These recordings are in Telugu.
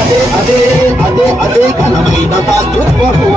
అదే అదే అదే అదే ఘనమైన మాతృత్వము.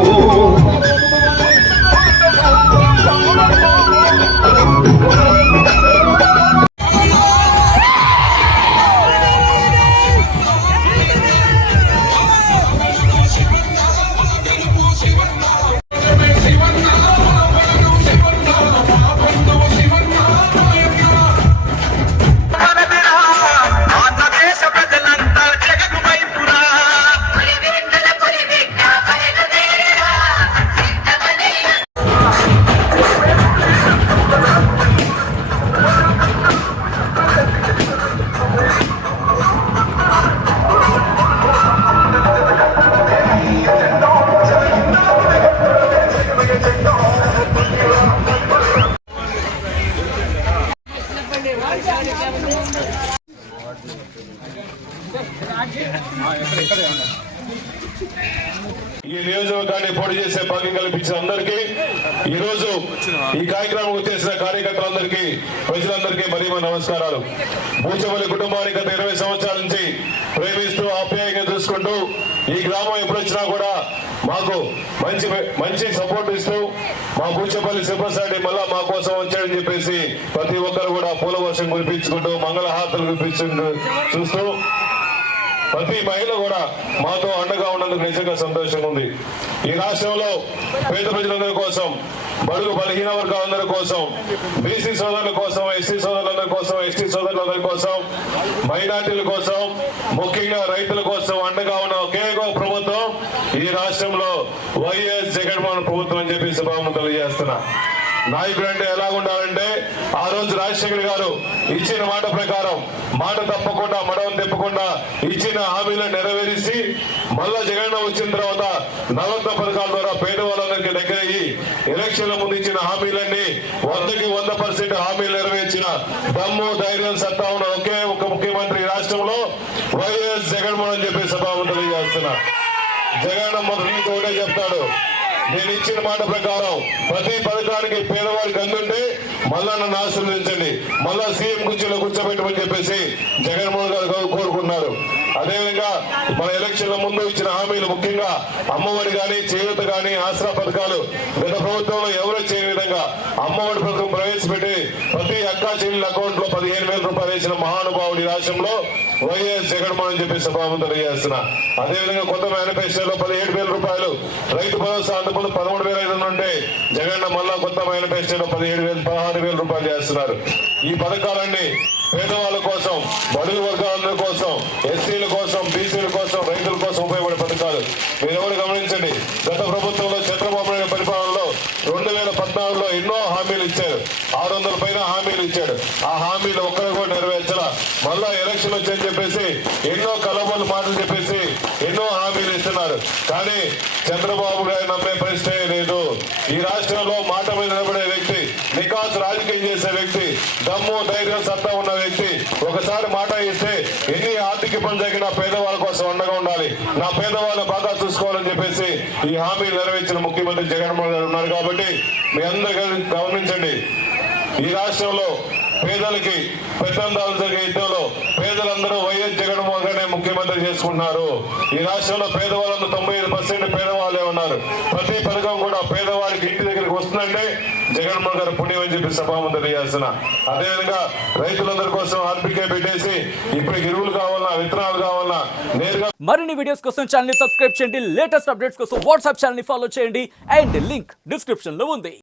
ఈ నియోజకవర్గాన్ని పోటీ చేసే భాగ్యం కల్పించిన అందరికీ, ఈ రోజు ఈ కార్యక్రమం వచ్చేసిన కార్యకర్తలందరికీ, ప్రజలందరికీ మరీ నమస్కారాలు. బూచపల్లి కుటుంబానికి గత 20 సంవత్సరాల నుంచి ప్రేమిస్తూ ఆప్యాయంగా చూసుకుంటూ ఈ గ్రామం ఎప్పుడు వచ్చినా కూడా మాకు మంచి సపోర్ట్ ఇస్తూ మా బూచపల్లి శివసాడి మళ్ళా మా కోసం వచ్చాడని చెప్పేసి ప్రతి ఒక్కరు కూడా పూల వర్షం కురిపించుకుంటూ మంగళహారతలు కురిపించుకుంటూ చూస్తూ ప్రతి మహిళ కూడా మాతో అండగా ఉన్నందుకు నిజంగా సంతోషంగా ఉంది. ఈ రాష్ట్రంలో పేద ప్రజలందరి కోసం, బడుగు బలహీన వర్గాలందరి కోసం, బీసీ సోదరుల కోసం, ఎస్టీ సోదరులందరి కోసం, ఎస్టీ సోదరులందరి కోసం, మైనార్టీల కోసం, ముఖ్యంగా రైతుల కోసం అండగా ఉన్న ఒకే ఒక ప్రభుత్వం ఈ రాష్ట్రంలో వైఎస్ జగన్మోహన్ ప్రభుత్వం అని చెప్పి శుభాకాంక్షలు తెలియజేస్తున్నా. నాయకుడు అంటే ఎలా ఉండాలంటే, ఆ రోజు రాజశేఖర్ గారు ఇచ్చిన మాట ప్రకారం మాట తప్పకుండా మడవం తిప్పకుండా ఇచ్చిన హామీలను నెరవేర్చి మళ్ళా జగన్ వచ్చిన తర్వాత నవరత్న పథకాల ద్వారా పేదవాళ్ళందరికీ దగ్గరయ్యి ఎలక్షన్ల ముందు ఇచ్చిన హామీలన్నీ 100కి 100% హామీలు నెరవేర్చిన దమ్ము ధైర్యం సత్తా ఉన్న ఒకే ఒక ముఖ్యమంత్రి రాష్ట్రంలో వైఎస్ జగన్మోహన్ అని చెప్పి సభాముఖం తెలియజేస్తున్నా. జగన్ మొదటి ఒకటే చెప్తాడు, నేను ఇచ్చిన మాట ప్రకారం ప్రతి పథకానికి పేదవాడికి అందుంటే మళ్ళా నన్ను ఆశీర్వదించండి, మళ్ళా సీఎం కుర్చీలో కూర్చోబెట్టమని చెప్పేసి జగన్మోహన్ గారు కోరుకున్నారు. అదేవిధంగా మన ఎలక్షన్ల ముందు ఇచ్చిన హామీలు, ముఖ్యంగా అమ్మఒడి కానీ, చేయూత కానీ, ఆసరా పథకాలు గత ప్రభుత్వంలో ఎవరూ చేయని విధంగా అమ్మఒడి పథకం ప్రవేశపెట్టి ప్రతి అక్కా చెల్లెల అకౌంట్ లో 15,000 రూపాయలు వేసిన మహానుభావుడి రాష్ట్రంలో వైఎస్ జగన్మోహన్ అని చెప్పి సభాముఖం తెలియజేస్తున్నా. అదేవిధంగా కొత్త మేనిఫెస్టోలో 17,000 రూపాయలు రైతు భరోసా అంతకుముందు 13,500 ఉంటే జగన్ మళ్ళా కొత్త మేనిఫెస్టోలో 16,000 రూపాయలు చేస్తున్నారు. ఈ పథకాలన్నీ పేదవాళ్ళ కోసం, బడుగు వర్గాలందరి కోసం, ఎస్సీల కోసం, బీసీల కోసం, రైతుల కోసం ఉపయోగపడే పథకాలు. మీరెవరు గమనించండి, గత ప్రభుత్వంలో చంద్రబాబు నాయుడు పరిపాలనలో 2014లో ఎన్నో హామీలు ఇచ్చారు, 600 పైన హామీలు ఇచ్చాడు. ఆ హామీలు ఒక్కరు కూడా నెరవేర్చాల. మళ్ళా ఎలక్షన్ వచ్చని చెప్పేసి ఎన్నో కలబోలు మాటలు చెప్పేసి ఎన్నో హామీలు ఇస్తున్నారు. కానీ చంద్రబాబు నాయుడు నమ్మే పరిస్థితి లేదు. ఈ రాష్ట్రంలో మాట మీద నిలబడే వ్యక్తి, నికాస్ రాజకీయం చేసే వ్యక్తి, దమ్ము ధైర్యం సత్తా ఉన్న వ్యక్తి, ఒకసారి మాట ఇస్తే ఎన్ని ఆర్థిక ఇబ్బంది జరిగినా పేదవాళ్ళ కోసం అండగా ఉండాలి, నా పేదవాళ్ళని బాగా చూసుకోవాలని చెప్పేసి ఈ హామీలు నెరవేర్చిన ముఖ్యమంత్రి జగన్మోహన్ గారు ఉన్నారు. కాబట్టి మీ అందరూ గమనించండి, ఈ రాష్ట్రంలో పేదలకి పెద్దందాలు జరిగే యుద్ధంలో పేదలందరూ వైఎస్ జగన్మోహన్ గారిని ముఖ్యమంత్రి చేసుకుంటున్నారు. ఈ రాష్ట్రంలో పేదవాళ్ళందరూ 95% పేదవాళ్ళే ఉన్నారు. ప్రతి పథకం కూడా పేదవాళ్ళకి ఇంటి దగ్గరికి వస్తుందంటే జగన్మోహన్ గారు పుణ్యం అని చెప్పి సభాముఖం తెలియజేస్తున్నా. అదేవిధంగా రైతులందరి కోసం ఆర్బీకే పెట్టేసి ఇప్పుడు ఎరువులు కావాలన్నా, విత్తనాలు కావాలన్నా నేరుగా. మరిన్ని వీడియోస్ కోసం ఛానల్ ని సబ్స్క్రైబ్ చేయండి, లేటెస్ట్ అప్డేట్స్ కోసం వాట్సాప్ ఛానల్ ని ఫాలో చేయండి, అండ్ లింక్ డిస్క్రిప్షన్ లో ఉంది.